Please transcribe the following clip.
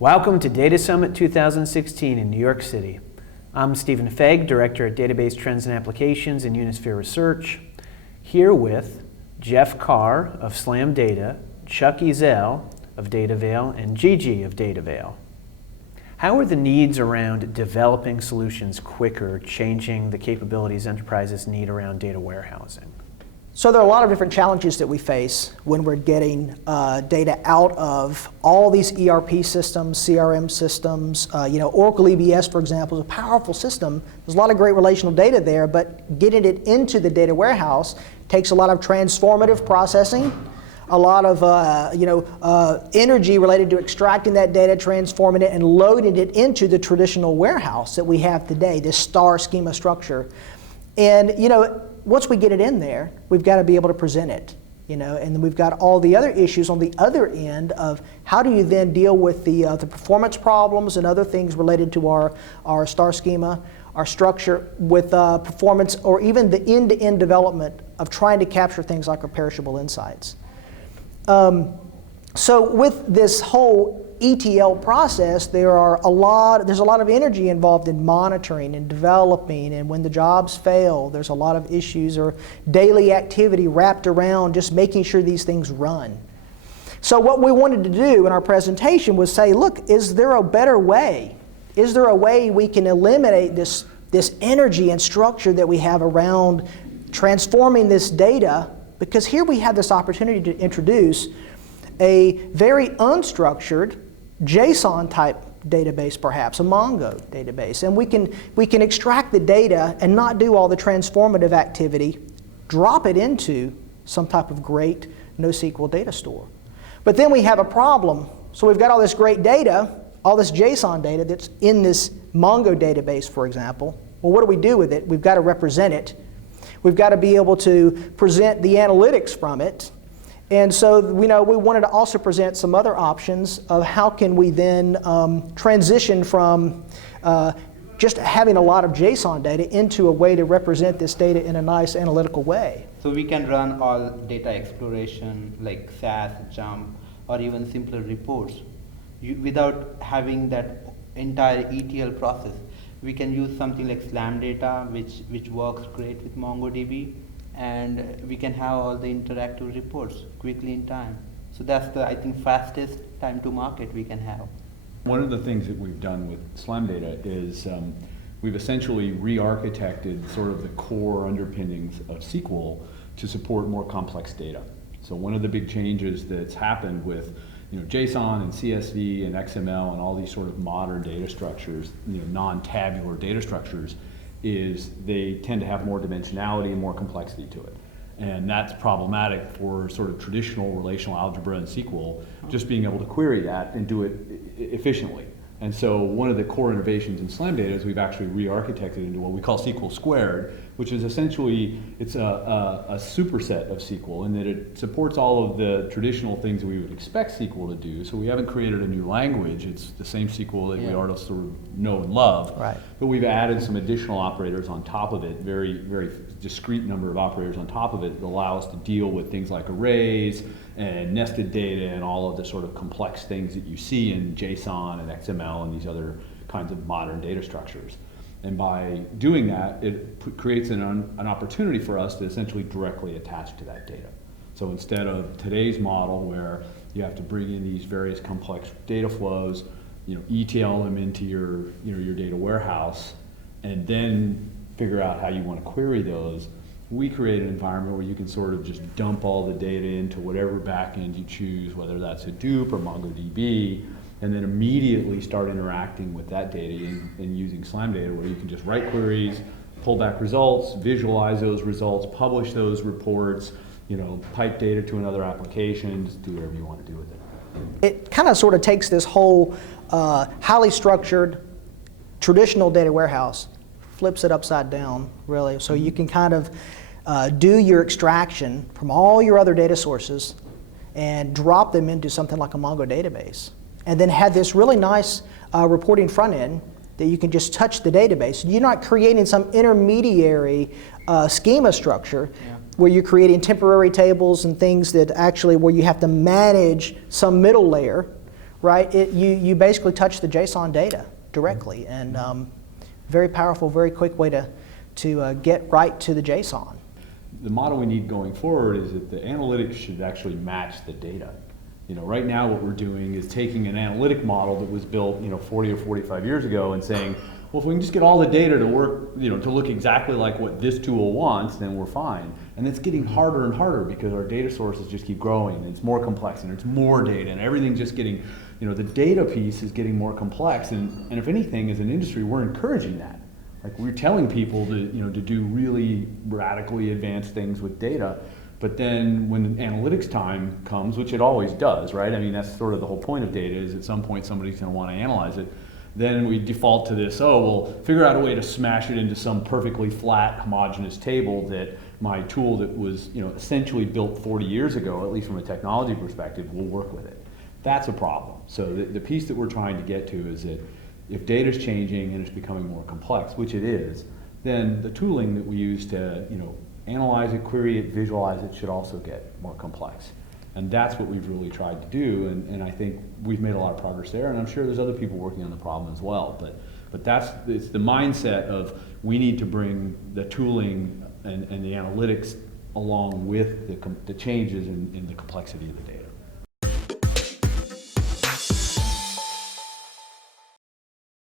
Welcome to Data Summit 2016 in New York City. I'm Stephen Faig, Director at Database Trends and Applications in Unisphere Research, here with Jeff Carr of SlamData, Chuck Ezell of dataVail, and Gigi of dataVail. How are the needs around developing solutions quicker changing the capabilities enterprises need around data warehousing? So there are a lot of different challenges that we face when we're getting data out of all these ERP systems, CRM systems. Oracle EBS, for example, is a powerful system. There's a lot of great relational data there, but getting it into the data warehouse takes a lot of transformative processing, a lot of energy related to extracting that data, transforming it, and loading it into the traditional warehouse that we have today, this star schema structure. And once we get it in there, we've got to be able to present it, and then we've got all the other issues on the other end of how do you then deal with the performance problems and other things related to our star schema, our structure with performance, or even the end-to-end development of trying to capture things like our perishable insights. So with this whole ETL process, there's a lot of energy involved in monitoring and developing, and when the jobs fail, there's a lot of issues or daily activity wrapped around just making sure these things run. So what we wanted to do in our presentation was say, look, is there a better way? Is there a way we can eliminate this energy and structure that we have around transforming this data? Because here we have this opportunity to introduce a very unstructured JSON type database, perhaps a Mongo database, and we can extract the data and not do all the transformative activity, drop it into some type of great NoSQL data store. But then we have a problem. So we've got all this great data, all this JSON data that's in this Mongo database, for example. Well, what do we do with it? We've got to represent it. We've got to be able to present the analytics from it. And so we wanted to also present some other options of how can we then transition from just having a lot of JSON data into a way to represent this data in a nice analytical way. So we can run all data exploration like SAS, JUMP, or even simpler reports without having that entire ETL process. We can use something like SlamData, which works great with MongoDB. And we can have all the interactive reports quickly in time. So that's the, I think, fastest time to market we can have. One of the things that we've done with SlamData is we've essentially re-architected sort of the core underpinnings of SQL to support more complex data. So one of the big changes that's happened with JSON and CSV and XML and all these sort of modern data structures, non-tabular data structures, is they tend to have more dimensionality and more complexity to it. And that's problematic for sort of traditional relational algebra and SQL, just being able to query that and do it efficiently. And so one of the core innovations in SlamData is we've actually re-architected into what we call SQL squared, which is essentially, it's a superset of SQL in that it supports all of the traditional things that we would expect SQL to do. So we haven't created a new language. It's the same SQL that we already sort of know and love. Right. But we've added some additional operators on top of it, very, very discrete number of operators on top of it that allow us to deal with things like arrays and nested data and all of the sort of complex things that you see in JSON and XML and these other kinds of modern data structures. And by doing that, it creates an opportunity for us to essentially directly attach to that data. So instead of today's model where you have to bring in these various complex data flows, ETL them into your data warehouse, and then figure out how you want to query those, we create an environment where you can sort of just dump all the data into whatever backend you choose, whether that's Hadoop or MongoDB, and then immediately start interacting with that data and using SlamData, where you can just write queries, pull back results, visualize those results, publish those reports, pipe data to another application, just do whatever you want to do with it. It kind of sort of takes this whole highly structured traditional data warehouse, flips it upside down, really. So you can kind of do your extraction from all your other data sources and drop them into something like a Mongo database. And then have this really nice reporting front end that you can just touch the database. You're not creating some intermediary schema structure where you're creating temporary tables and things that actually where you have to manage some middle layer right? You basically touch the JSON data directly, and very powerful, very quick way to get right to the JSON. The model we need going forward is that the analytics should actually match the data. You know, right now what we're doing is taking an analytic model that was built, 40 or 45 years ago and saying, well, if we can just get all the data to work, to look exactly like what this tool wants, then we're fine. And it's getting harder and harder because our data sources just keep growing, and it's more complex, and it's more data, and everything's just getting, the data piece is getting more complex. And if anything, as an industry, we're encouraging that. Like, we're telling people to do really radically advanced things with data. But then when analytics time comes, which it always does, right? I mean, that's sort of the whole point of data, is at some point somebody's going to want to analyze it. Then we default to this, we'll figure out a way to smash it into some perfectly flat, homogeneous table that my tool that was essentially built 40 years ago, at least from a technology perspective, will work with it. That's a problem. So the piece that we're trying to get to is that if data's changing and it's becoming more complex, which it is, then the tooling that we use to analyze it, query it, visualize it should also get more complex. And that's what we've really tried to do, and I think we've made a lot of progress there, and I'm sure there's other people working on the problem as well. But it's the mindset of we need to bring the tooling and the analytics along with the changes in the complexity of the data.